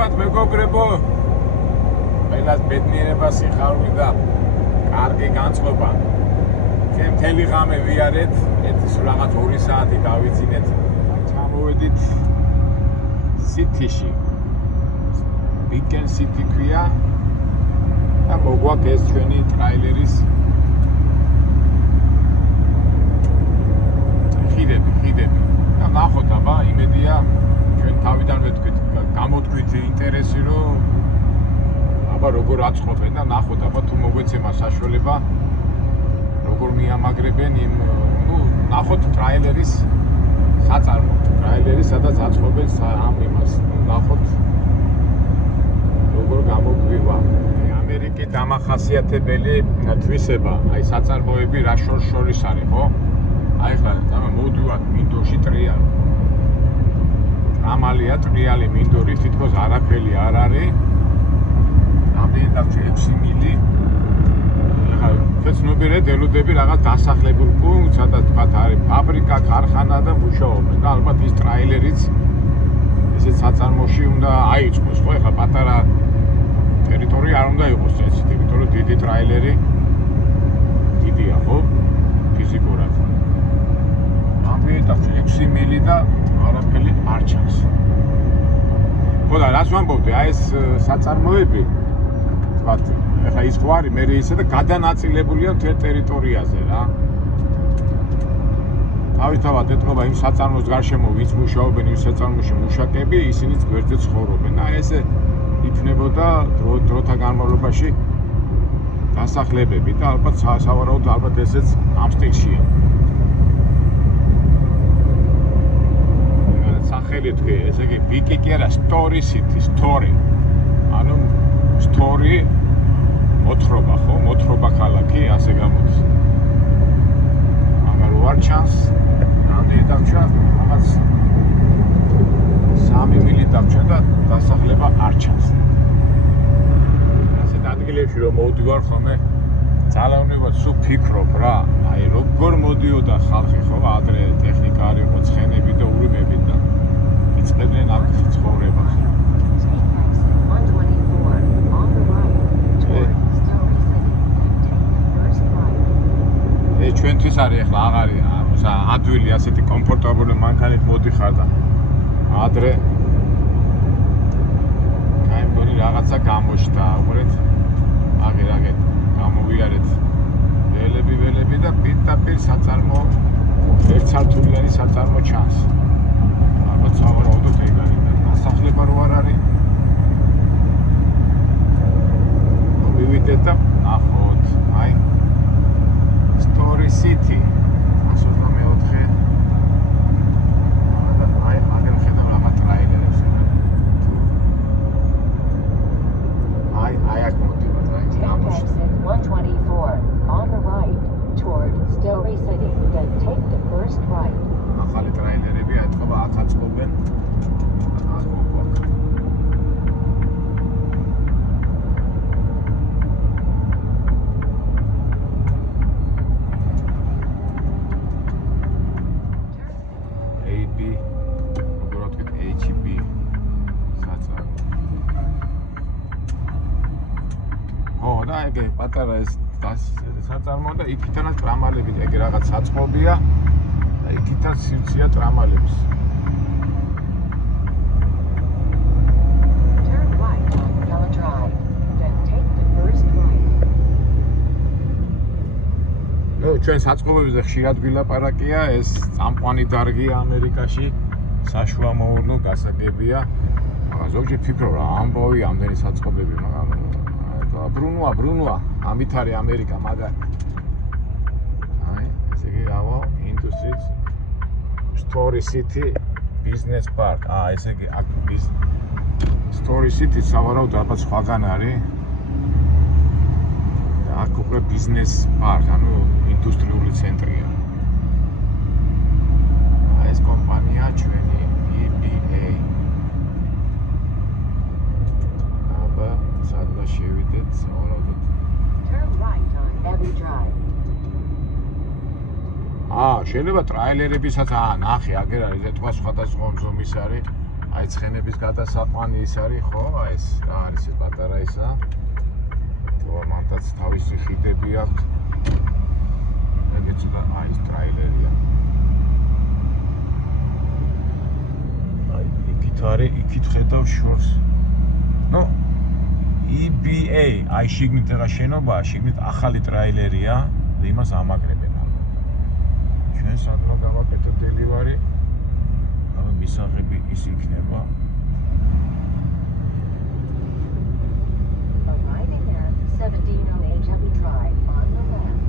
მოგესალმებათ მეგობრებო. ყველას ბედნიერება, სიხარული და კარგი განწყობა. ჩვენ მთელი ღამე ვიარეთ, ეს რაღაც 2 საათი დავიძინეთ. ჩამოვედით სიტიში. Beacon City ქვია. და მოგვაქვს ეს ჩვენი ტრაილერის ხიდები. და ნახოთ აბა, იმედია ჩვენ თავიდან ვეთქვით, გამოთქვით ინტერესი, რომ აბა როგორ აწყობენ და ნახოთ აბა თუ მოგვეცემა საშუალება როგორ მიამაგრებენ იმ, ნახოთ ტრაილერის საწარმო, სადაც აწყობენ ამ იმას, ნახოთ როგორ გამოგვივა. ამერიკის დამახასიათებელი თვისება, აი საწარმოები რა შორის არის, ხო? აი ხა მოვდივართ მინდორში ტრიალი. ამალია ტრიალი მინდორი თითქოს არაფერი არ არის. რამდენი დაგჭირ 6 მილი. ხა ცნობიერად ელოდები რაღაც დასახლებულ პუნქტს, სადაც თქვათ არის ფაბრიკა, ქარხანა და მუშაობენ. და ალბათ ის ტრაილერიც ესეც საწარმოში უნდა აიწყოს, ხო? ხა პატარა ტერიტორია არ უნდა იყოს ეს ტერიტორია, დიდი ტრაილერი დიდია, ხო? ფიზიკურად. ამბი და 6 მილი და არაფერი არ ჩანს. ხო და რას ვამბობდი, აი ეს საწარმოები, თქვათ, ეხლა ის ხო არის, მე ისე და გადანაწილებულია მთელ ტერიტორიაზე რა. თავისთავად ეტყობა იმ საწარმოს გარშემო, ვინც მუშაობენ იმ საწარმოში მუშაკები, ისინიც გვერდზე ცხოვრობენ. და ესე იქნებოდა დროთა განმავლობაში დასახლებები და ალბათ სავარაუდოდ ალბათ ესეც ამ სტილშია. სახელი თქვი, ესე იგი ბიკი კი არა, Story City, Story. ანუ Story მოთხრობა, ხო? მოთხრობა ქალაქი, ასე გამოდის. მაგრამ რო არ ჩანს, რამდენი დაგჭა, რაღაც 3 მილი დაგჭა და დასახლება არ ჩანს. ასეთ ადგილებში რომ მოვდივარ ხოლმე, ძალაუნებად სულ ფიქრობ რა, აი როგორ მოდიოდა ხალხი, ხო? ადრე ტექნიკა არ იყო, ცხენები და ურიმები და იწყებდნენ აქ ცხოვრებას. ჩვენთვის არის ახლა აღარი ადვილი ასეთი კომფორტაბული მანქანით მოდიხარ და ადრე კაიმბორი რაღაცა გამოშთა, უყურეთ, აგერ გამოვიარეთ ველები და პირდაპირ საწარმო ერთსართულიანი საწარმო ჩანს. ალბათ სავარაუდოდ ეგ არის და დასახლება რო არ არის. მივიდეთ და ნახოთ, აი Story City 124. აი მაგერ ხედავ რაღაც ტრაილერებს. აი აქ მოდივარ და Exit 124 on the right toward Story City. Then take the first right. ახალი ტრაილერები აწყობა, აქ აწყობენ. აქ მოგვაქვს. პატარა ეს საწარმო და იქითანაც ტრამალები, ეგ რაღაც საწყობია და იქითაც სივრცეა ტრამალების. ჩვენ საწყობებზე ხშირად ვილაპარაკია, ეს წამყვანი დარგია ამერიკაში, საშუალო მოურნო გასაგებია. მაგრამ ზოგჯერ ფიქრობ რა ამბავი ამდენი საწყობები, მაგრამ ბრუნვა, ამით არის ამერიკა, მაგრამ აი, ესე იგი რავო, ინდუსტრიის Story City Business Park. ესე იგი აქ Story City სავარაუდოდ ალბათ სხვაგან არის. და აქ უკვე Business Park, ანუ ინდუსტრიული ცენტრია. ეს კომპანია ჩვენი EBA. სადღა შევიდეთ, სავარაუდოდ. Turn right on Abbey Drive. შეიძლება ტრაილერებისაც ნახე, აგერ არის ეთქვა სხვადასხვა ზომის არის. აი ცხენების გადასაყვანი ის არის ხო? აი ეს რა არის ეს პატარა ისა? თქო მანდაც თავისი ხიდები აქვს. ეგეც და აი ეს ტრაილერია. აი იქით არის, იქით ხედავ შორს. ნუ EBA, აი შიგნით რა შენობაა, შიგნით ახალი ტრაილერია და იმას ამაგრებენ. ჩვენ სადღა გავაკეთოთ დელივარი. აბა მისაღები ის იქნება. Arriving at 1708 Chubby Drive on the left.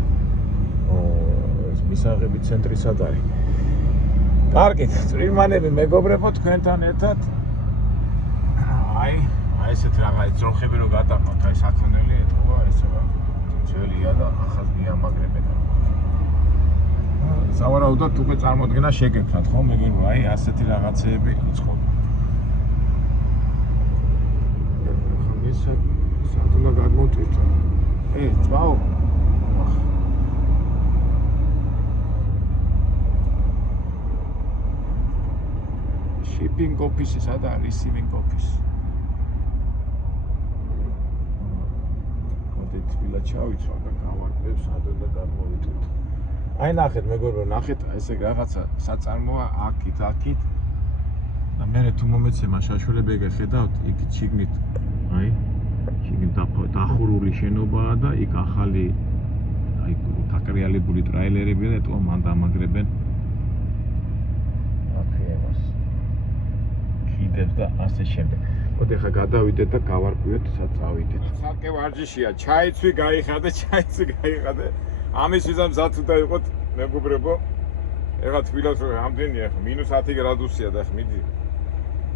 ეს მისაღები ცენტრი სად არის? კარგით, წვრილმანები მეგობრებო თქვენთან ერთად. აი ესეთ რაღაც ძროხები რო გადაყავთ, აი საქონელი ეთქვა ესე რა. ძველია და ახალ მიამაგრებენ. სავარაუდოდ უკვე წარმოდგენა შეგექნათ ხო მეგობრებო, აი ასეთი რაღაცეები იწყება. ახლა ეს სად უნდა გადმოვტვირთო? წვაო. Shipping office სად არის? Receiving office. თბილად ჩავიცვალ და გავარკვევ სად უნდა გადმოვიტვირთო. აი ნახეთ მეგობრებო, ნახეთ ესე რაღაცა საწარმოა აქით და მე თუ მომეცემა შაშველები გეხედავთ, იქ შიგნით აი შიგნით დახურული შენობაა და იქ ახალი აი დაკრიალებული ტრაილერებია და ეტყვა მან დამაგრებენ აქ კიდევ და ასე შემდეგ. მოდი ხა გადავიდეთ და გავარკვიოთ სად წავიდეთ. საკე ვარჯიშია, ჩაიცვი გაიხადე, ამის ვიზამ ზათუ დაიყოთ მეგობრებო. ეხლა თბილად რომ რამდენია ხა -10 გრადუსია და ხა მიდი.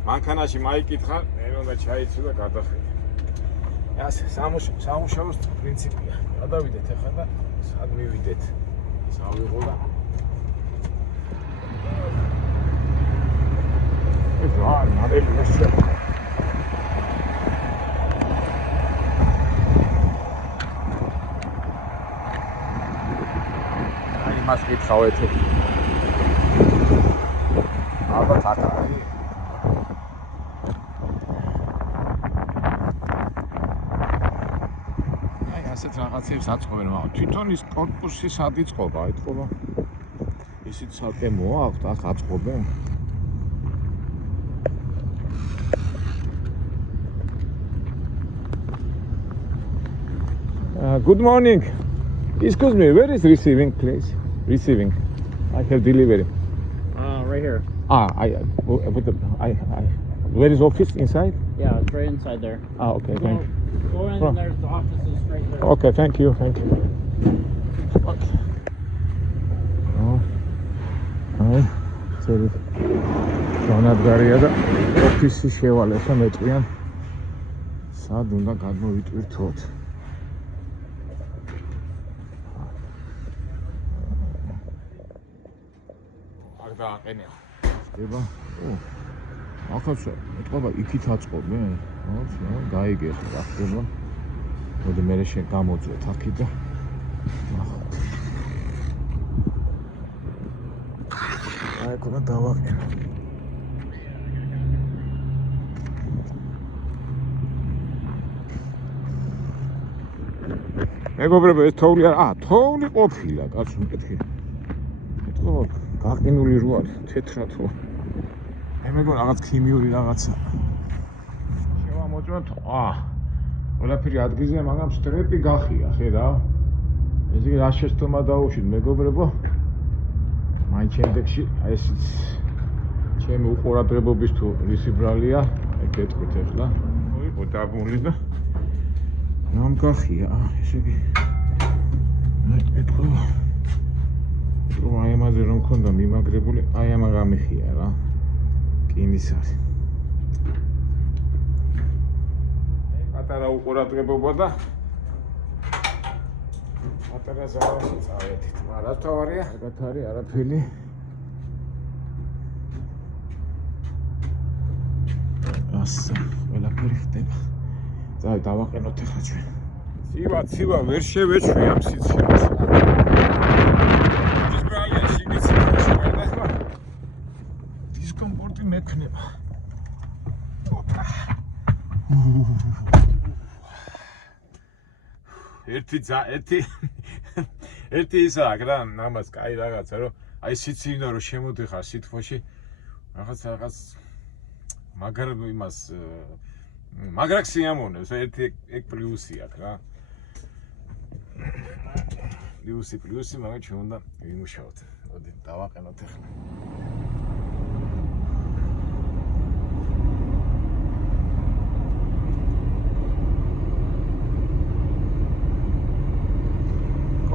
მანქანაში მაიკითხა, მე უნდა ჩაიცვი და გადახედე. ასე სამუშაოს პრინციპია. გადავიდეთ ეხლა და სად მივიდეთ. ის ავიღო და ეს რა ნარელი ესე მას კითხავ ეთე. ალბათ აქ არის. აი ასეთ რაღაცებს აწყობენ, მაგრამ თვითონ ის კორპუსი სად იწყობა, ეთქობა. ისიც ცალკე მოაქვთ, აქ აწყობენ. Good morning. Excuse me, where is receiving place? Receiving. I have delivery. Right here. Where is office inside? Yeah, it's right inside there. Okay, thank you. Go in and there's the offices right there. Okay, thank you. Okay. წერით. განადგარია და ოფისი შევალესა მეტყვიან. სად უნდა გადმოვიტვირთოთ? დააყენე. ხდება? ახალს ეთქობა იქით აწყობენ? გაიგეს რა ხდება? მოდი მე შენ გამოძვეთ აქეთ და ნახოთ. აი კონა დავაყენე. მეგობრებო, ეს თოვლი არა, თოვლი ყოფილა, კაცო მეკითხი. ეთქობა გაყინული რო არის, თეთრათო. აი მეგობრებო, რაღაც ქიმიური რაღაცა. შევამოწმოთ. ყველაფერი ადგილზე, მაგრამ სტრეპი გახია, ხედავ? ესე იგი რა შეცდომა დაუშვით, მეგობრებო? მაინც შემდეგში აი ეს ჩემი უყურადღებობის თუ რისი ბრალია, აი გეტყვით ახლა. მოიყო დაბმული და რომ გახია, ესე იგი ეთქვა აი ამაზე რომ მქონდა მიმაგრებული, აი ამა გამიხია რა. კინის არის. პატარა უყურადღებობა და პატარა ზავაში წავედით. რა თავარია? კარგად არის, არაფერი. ასე, ყველაფერი ხდება. წავი დავაყენოთ ახლა ჩვენ. ცივა ვერ შევეჩვი ამ სიცხეს. დისკომფორტი მექნება. ერთი ისაა რა, ამას კაი რაღაცა რომ აი სიცივნა რომ შემოდიხარ სითბოში რაღაც მაგარ იმას მაგრაკ სიამოვნებს ერთი ეგ პლუსი აქვს რა. პლუსი მაგა ჩვენ უნდა ვიმუშაოთ. მოდი დავაყენოთ ახლა.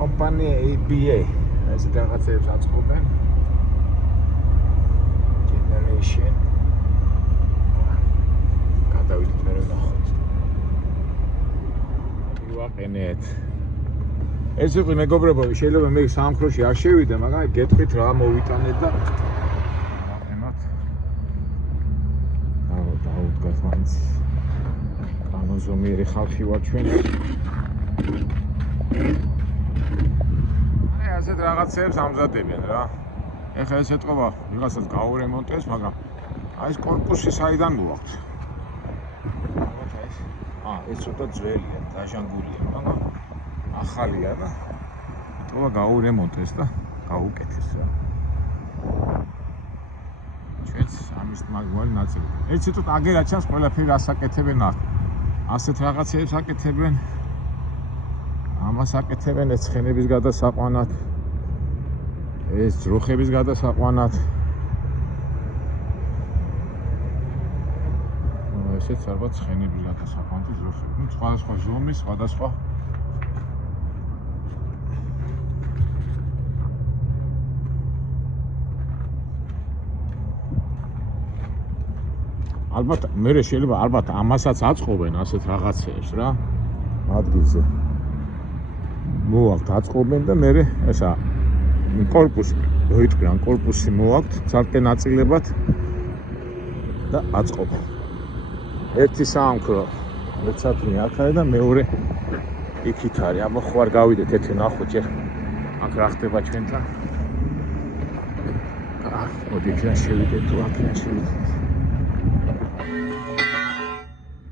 კომპანია ABA ეს რაღაცებს აწყობენ. Generation. გადავიდეთ მე ვნახოთ. ვაყენეთ. ეს იყო მეგობრებო, შეიძლება მე სამხროში არ შევიდე, მაგრამ გეტყვით რა მოვიტანეთ და ვაყენოთ. დაუდგათ მაინც. კანონზომიერი ხალხი ვარ ჩვენ. ასეთ რაღაცებს ამზადებენ რა. ეხლა ეს ეთყობა ვიღაცას გაურემონტეს, მაგრამ აი ეს კორპუსი საიდან მოაქვს? ეს ცოტა ძველია, დაჟანგულია, მაგრამ ახალია და ეთყობა გაურემონტეს და გაუკეთეს რა. ჩვენც ამის მაგარი ნაწილი. ერთ ცოტა აგერა ჩანს ყველაფერი ასაკეთებენ აქ. ასეთ რაღაცებს აკეთებენ. ამას აკეთებენ ეს ცხენების გადასაყვანად. ეს ძროხების გადასაყვანად. ესეც ალბათ ცხენების გადასაყვანად ძროხები. ნუ სხვადასხვა ზომის, სხვადასხვა ალბათ მე შეიძლება ალბათ ამასაც აწყობენ ასეთ რაღაცებს რა. ადგილზე მოაქვთ აწყობენ და მე ესა კორპუსი მოიტყვიან კორპუსი მოაქვთ ცალკე ნაწილებად და აწყობენ. ერთი საამქრო მეცათნი აქ არის და მეორე იქით არის. აბა ხო არ გავიდეთ ეთე ნახოთ ჯერ აქ რა ხდება ჩვენთან. მოდი იქიდან შევიდეთ თუ აქიდან შევიდეთ.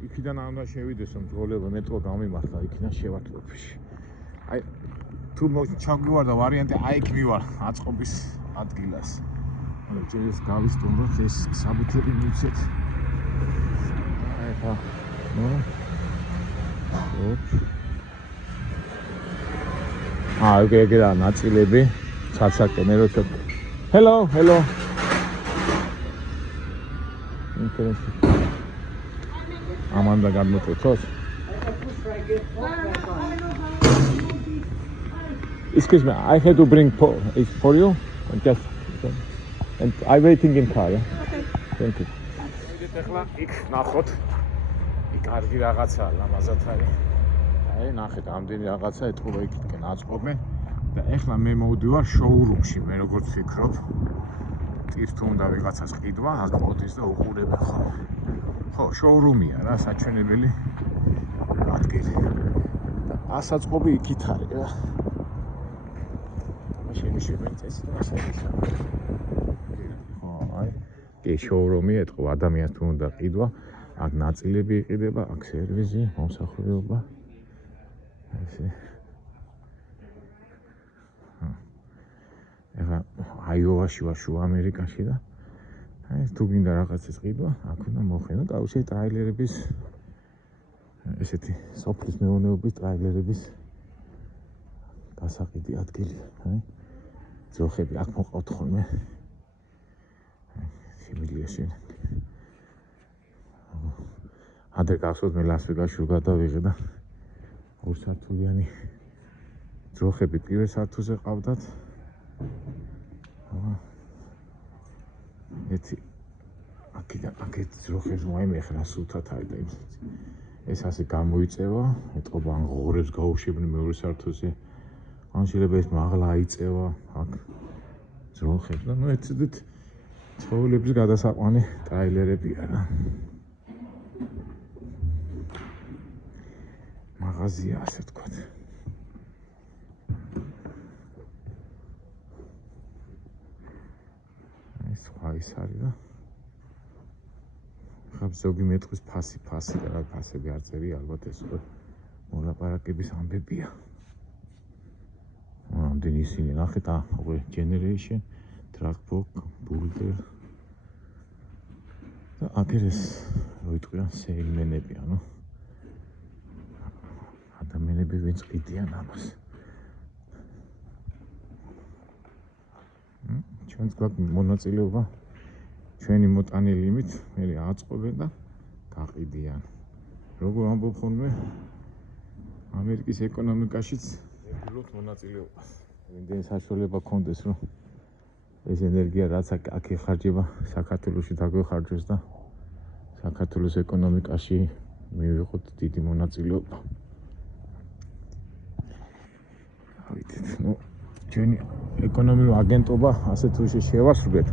იქიდან არ უნდა შევიდეს რომ ძღოლება მეტრო გამიმართლა იქიდან შევართ ოფისში. აი თუ ჩაგვივარდა ვარიანტი აი იქ მივარ აწყობის ადგილას. ჯერ ეს გავისტუმროთ ეს საბუთები მივცეთ. ახლა ეგ რა ნაწილები ცალ-ცალკე მე რო Hello. ამან და გადმოწეთოს? Excuse me, I had to bring it for you. And I'm waiting in car. Yeah? Okay. Thank you. ახლა იქ ნახოთ. იქ კარგი რაღაცაა, ლამაზად არის. აი, ნახეთ, ამდენი რაღაცა ეთყობა იქითკენ აწყობენ და ახლა მე მოვდივარ შოურუმში, მე როგორც ვფიქრობ. ტირთო უნდა ვიღაცას ყიდვა, აქ მოდის და უყურებენ ხოლმე. ხო, შოურუმია რა, საჩვენებელი ადგილი. და ასაწყობი იქით არის რა. შეიძლება წესი და შეიძლება. ხო, აი, კი შოურუმი ეთყობა ადამიანს თუ უნდა ყიდვა, აქ ნაწილები იყიდება, აქ სერვიზი, მომსახურება. ესე. ახლა აიოვაში ვარ შუა ამერიკაში და აი თუ გინდა რაღაცის ყიდვა, აქ უნდა მოხდეთ თავისი ტრაილერების ესეთი სოფლის მეურნეობის ტრაილერების გასაყიდი ადგილი, აი ძოხები აქ მოყავთ ხოლმე. სიმილიაში. ადრე გახსოვთ მე ლას-ვეგასში გადავიღე და ორსართულიანი ძოხები პირველ სართულზე ყავდათ. ეთი აქედან აქეთ ძროხებს მაიმე ხნა სულთად არის და ეს ასე გამოიწევა, ეთყობა ან ღორებს გაუშვებენ მეორე სართულზე. ან შეიძლება ეს მაღლა აიწევა აქ ძროხებს და ნუ ეცდით ცხოველების გადასაყვანი ტრაილერებია რა. მაღაზია ასე თქვათ. ეს სხვა ის არის და ხა ზოგი მეტყვის ფასი და ფასები არ წერია ალბათ ეს უკვე მოლაპარაკების ამბებია. ამდენი ისინი ნახეთ უკვე generation, truckbook, builder და აქერეს როიტყვიან salesmen-ები, ანუ ადამიანები ვინც ყიდიან ამას. ჩვენც გვაქვს მონაწილეობა ჩვენი მოტანილი იმით მე აწყობენ და გაყიდიან. როგორ ამბობ ხოლმე ამერიკის ეკონომიკაშიც ვგულობთ მონაწილეობას. იმდენი საშუალება გქონდეს რომ ეს ენერგია რაც აქ ეხარჯება საქართველოში დაგვეხარჯოს და საქართველოს ეკონომიკაში მივიღოთ დიდი მონაწილეობა. ავიდეთ, ჩვენი ეკონომიკური აგენტობა ასე თუ ისე შევასრულეთ.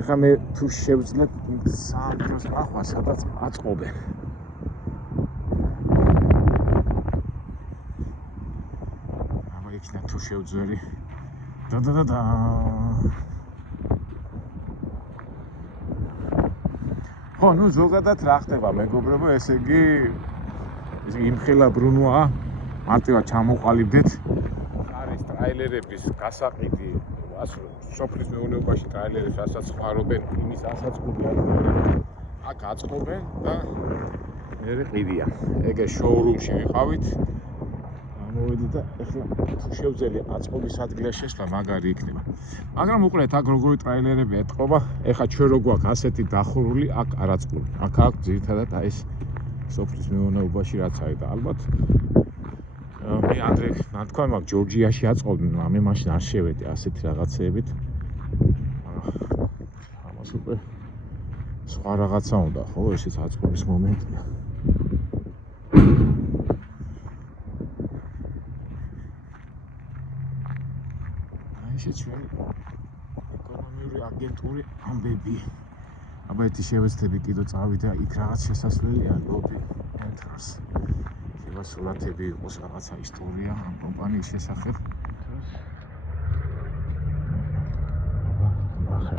ეხლა მე თუ შევძლებ სამ დროს ახლა სადაც აწყობენ. აბა იქნა თუ შევძვერი. და. ხო, ნუ ზოგადად რა ხდება, მეგობრებო, ესე იგი იმხელა ბრუნვაა, მარტივად ჩამოყალიბდეთ. არის ტრაილერების გასაყიდი, სოფლის მეურნეობაში ტრაილერებს ასაც ხმარობენ, იმის ასაც ყიდიან. აქ აწყობენ და მერე ყიდიან. ეგე შოურუმში ვიყავით. მოვედი და ეხლა თუ შევძელი აწყობის ადგილას შესვლა მაგარი იქნება. მაგრამ უყურეთ აქ როგორი ტრაილერები ეტყობა. ეხლა ჩვენ რო გვაქვს ასეთი დახურული, აქ არ აწყობენ. აქ აქვს ძირითადად აი ეს სოფლის მეურნეობაში რაც არის და ალბათ მე ადრე ნათქვამი მაქვს ჯორჯიაში აწყობდნენ, მე მაშინ არ შევედი ასეთი რაღაცეებით. ამას უკვე სხვა რაღაცა უნდა, ხო, ესეც აწყობის მომენტია. ეს ჩვენი ეკონომიკური აგენტური ამბები. აბა ერთი შევეცდები კიდო წავიდა იქ რაღაც შესასვლელია ლობი entrance. სურათები იყოს რაღაცა ისტორია ამ კომპანიის შესახებ. ახლა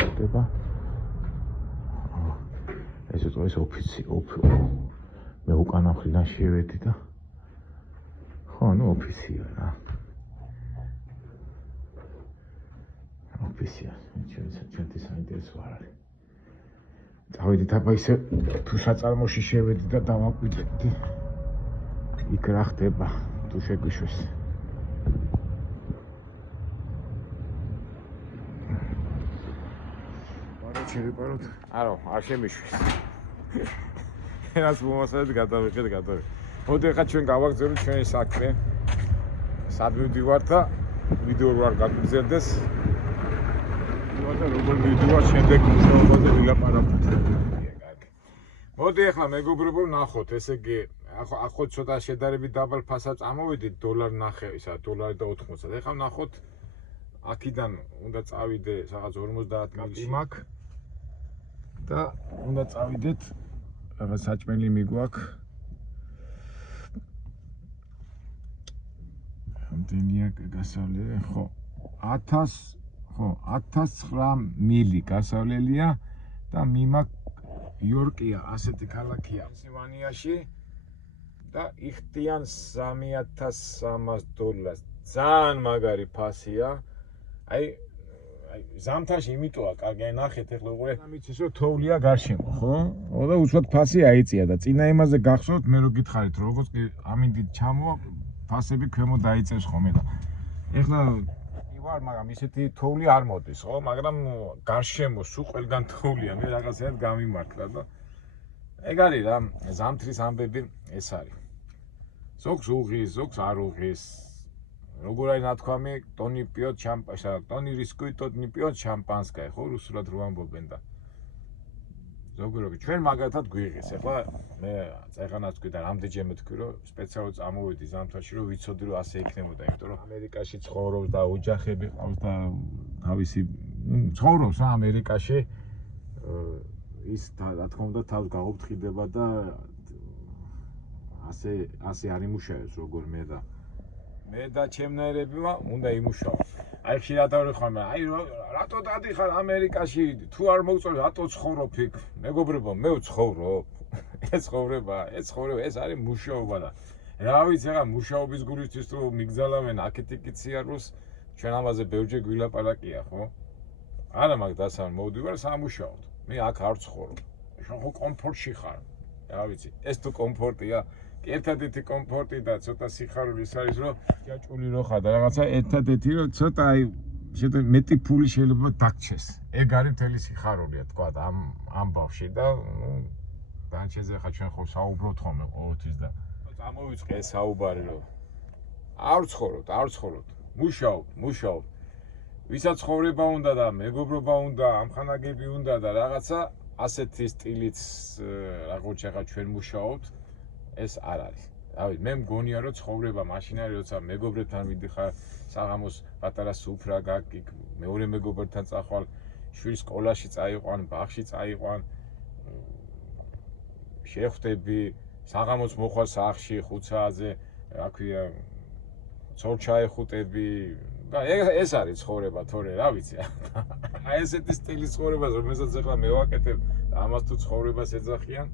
ეს ოფისი მე უკანა მხრიდან შევედი და ხო, ნუ ოფისია რა. ოფისია, ჩვენი საინტერესო არ არის. წავედით აბა ისე თუ საწარმოში შევედი და დავაკვირდები. იქ რა ხდება თუ შეგვიშვეს. ვიპაროთ. არა, არ შემიშვეს. რას მომასწრეთ გადავიღეთ. მოდი ახლა ჩვენ გავაგზავნოთ ჩვენი საქმე. სად მივდივართ და ვიდეო რო არ გაგვიგზელდეს. როგორ მივდივარ შემდეგ მუშაობაზე ვილაპარაკოთ. მოდი ახლა მეგობრებო ნახოთ, ესე იგი ახლა ცოტა შედარებით დაბალ ფასად წამოვიდით $9.5-ისა, $1.80. ეხლა ნახოთ აქიდან უნდა წავიდე რაღაც 50 მილში მაქვს და უნდა წავიდეთ რაღაც საჭმელი მიგვაქვს. ამდენია გასავლელი, ხო 1009 მილი გასავლელია და მიმაქვს იორკია, ასეთი ქალაქია პენსილვანიაში და იხდიან $3,300. ძალიან მაგარი ფასია. აი ზამთარში იმიტოა კარგი, ნახეთ ეხლა უყურე. ამიცის რომ თოვლია გარშემო, ხო? და უცბად ფასი აიწია და წინა იმაზე გახსოვთ, მე რო გითხარით, როგორც კი ამინდით ჩამოვა, ფასები ქვემო დაიწევს ხოლმე და ეხლა ვარ, მაგრამ ისეთი თოვლი არ მოდის, ხო? მაგრამ გარშემო სულ ყველგან თოვლია, მე რაღაცად გამიმართლა და ეგ არის რა, ზამთრის ამბები ეს არის. ზოგს უღის, ზოგს არ უღის. როგორ არის ნათქვამი, ტონი პიოთ შამპანსკა, ტონი რისკუი, ტონი პიოთ შამპანსკა, ხო, რუსულად რო ამბობენ და ზოგიერთი ჩვენ მაგათად გვიღეს. ეხლა მე წეღანაც თქვი და რამდენჯერმე თქვი რომ სპეციალურად წამოვედი ზამთარში რომ ვიცოდი რომ ასე იქნებოდა, იმიტომ რომ ამერიკაში ცხოვრობს და ოჯახები ყავს და თავისი ცხოვრობს რა ამერიკაში ის რა თქმა უნდა თავს გაუფრთხილდება და ასე არ იმუშავებს როგორ მე და ჩემნაირებმა უნდა იმუშაოს. აი ხშირად ხომ აი რატო დადიხარ ამერიკაში თუ არ მოგწონს რატო ცხოვრობ იქ მეგობრებო მე ვცხოვრობ ეს ცხოვრება ეს არის მუშაობა და რა ვიცი რა მუშაობის გულისთვის თუ მიგზალავენ აქეთ-იქით სიარულს ჩვენ ამაზე ბევრჯერ გვილაპარაკია ხო არა მაგ დასამ მოვდივარ სამუშაოდ მე აქ არ ვცხოვრობ შენ ხო კომფორტში ხარ რა ვიცი ეს თუ კომფორტია ერთადერთი კომფორტი და ცოტა სიხარული ის არის რომ ჯაჭვული რო ხარ და რაღაცა ერთადერთი რომ ცოტა აი შეიძლება მეტი ფული შეიძლება დაგჩეს ეგ არის მთელი სიხარულია თქვა ამ ბავში და განჩეზე ხა ჩვენ ხო საუბრობთ ხოლმე ყოველთვის და წამოვიწყე ეს საუბარი რომ არ ვცხოვრობთ მუშაობ ვისაც ცხოვრება უნდა და მეგობრობა უნდა ამხანაგები უნდა და რაღაცა ასეთი სტილით რაღაცა ხა ჩვენ მუშაობთ ეს არ არის. Რავი, მე მგონია რომ ცხოვრება მაშინ არის, როცა მეგობრებთან მიდიხარ, საღამოს პატარა სუფრა გაქვს, მეორე მეგობრთან წახვალ, შვილს სკოლაში წაიყვან, ბაღში წაიყვან, შეხვდები, საღამოს მოხვალ სახლში 5 საათზე, რა ქვია, ცოლ-ჩაი ხუტები და ეს არის ცხოვრება, თორე რა ვიცი. აი ესეთი სტილის ცხოვრებას, რომელსაც ახლა მე ვაკეთებ, ამას თუ ცხოვრებას ეძახიან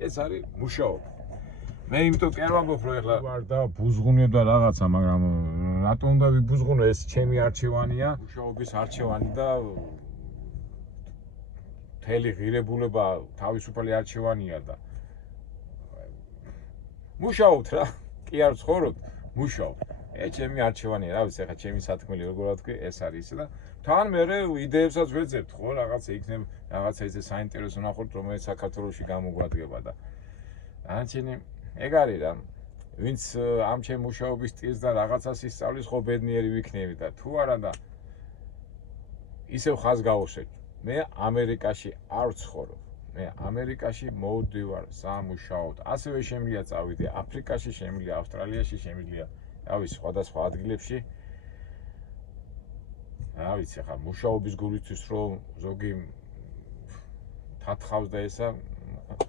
ეს არის მუშაობა. მე იმიტომ კი არ ვამბობ რომ ეხლა ვარ და ბუზღუნებ და რაღაცა, მაგრამ რატომ უნდა ვიბუზღუნო, ეს ჩემი არჩევანია, მუშაობის არჩევანი და მთელი ღირებულება თავისუფალი არჩევანია და მუშაობთ რა, კი არ ვცხოვრობთ, მუშაობთ. ეს ჩემი არჩევანია, რა ვიცი, ეხლა ჩემი სათქმელი როგორ ვთქვი, ეს არის და თან მე იდეებსაც ვეძებთ ხო, რაღაცა იქნება, რაღაცა ისე საინტერესო ნახოთ, რომელიც საქართველოში გამოგვადგება და ანჩენი ეგ არის რა. ვინც ამ ჩემ მუშაობის სტილს და რაღაცას ისწავლის, ხო ბედნიერი ვიქნები და თუ არა და ისევ ხაზ გავუსვეთ. მე ამერიკაში არ ვცხოვრობ. მე ამერიკაში მოვდივარ სამუშაოდ. ასევე შემიძლია წავიდე აფრიკაში, შემიძლია ავსტრალიაში, შემიძლია რა ვიცი, სხვადასხვა ადგილებში. რა ვიცი, ხა მუშაობის გულისთვის რომ ზოგი თათხავს და ესა,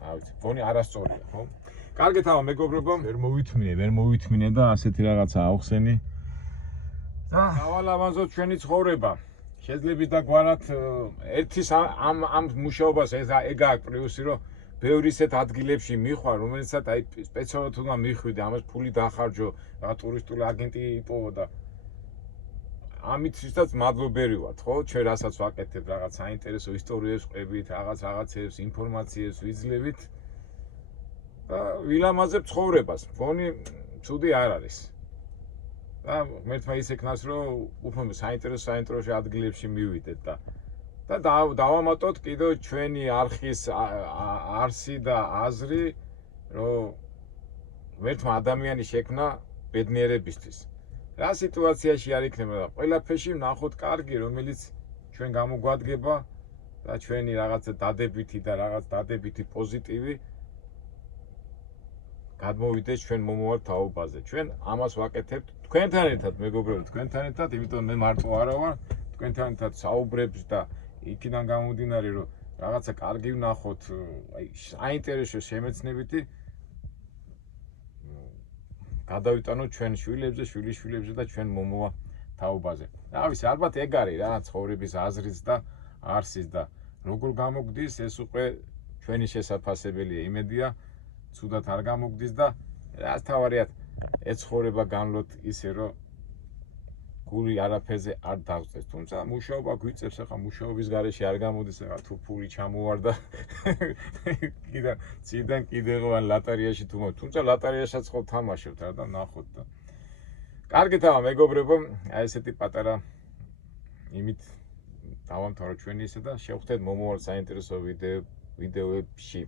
რა ვიცი, ფონი არასწორია, ხო? კარგით, ამა მეგობრებო, ვერ მოვითმინე და ასეთი რაღაცა ავხსენი. და დავალამაზოთ ჩვენი ცხოვრება. შეძლებით და გვარად ერთის ამ მუშაობას ეგ აქვს პლუსი, რომ ბევრი ისეთ ადგილებში მიხვალ, რომელიცაც აი სპეციალურად უნდა მიხვიდე, ამას ფული დახარჯო, რა ტურისტული აგენტი იპოვო და ამითაც მადლობერი ვართ, ხო? ჩვენ რასაც ვაკეთებ, რაღაც საინტერესო ისტორიებს ყვებით, რაღაცებს, ინფორმაციებს ვიძლევით და ვილამაზებ ცხოვრებას. ფონი ცუდი არ არის. და მერტმა ისეკნას, რომ უფრო საინტერესო ადგილებში მივიდეთ და დავამატოთ კიდევ ჩვენი არხის არსი და აზრი, რომ მერტმა ადამიანი შექმნა ბედნიერებისთვის. რა სიტუაციაში არ იქნება და ყველაფერში ვნახოთ კარგი, რომელიც ჩვენ გამოგვადგება და ჩვენი რაღაც დადებითი და რაღაც დადებითი პოზიტივი გადმოვიდეს ჩვენ მომავალ თაობაზე. ჩვენ ამას ვაკეთებთ თქვენთან ერთად, მეგობრებო, თქვენთან ერთად, იმიტომ მე მარტო არა ვარ, თქვენთან ერთად საუბრებს და იქიდან გამომდინარე, რომ რაღაცა კარგი ვნახოთ, აი საინტერესო შემეცნებითი გადავიტანოთ ჩვენ შვილებზე, შვილიშვილებზე და ჩვენ მომავალ თაობაზე. რა ვიცი, ალბათ ეგ არის რა, ცხოვრების აზრიც და არსის და როგორ გამოგდის, ეს უკვე ჩვენი შესაძლებელია. იმედია, ცუდად არ გამოგდის და რაც თავარია, ეცხოვრება განლოთ ისე, რომ გული არაფერზე არ დაღწევს. თუმცა მუშაობა გვიწევს, ახლა მუშაობის გარეშე არ გამოდის, ახლა თუ ფული ჩამოვარდა ციდან კიდევ ლატარიაში თუ თუმცა ლატარიაშიც ხო თამაშობთ რა და ნახოთ და კარგით ამა მეგობრებო, აი ესეთი პატარა იმით დავამთავროთ ჩვენი ისე და შევხვდეთ მომავალ საინტერესო ვიდეოებში.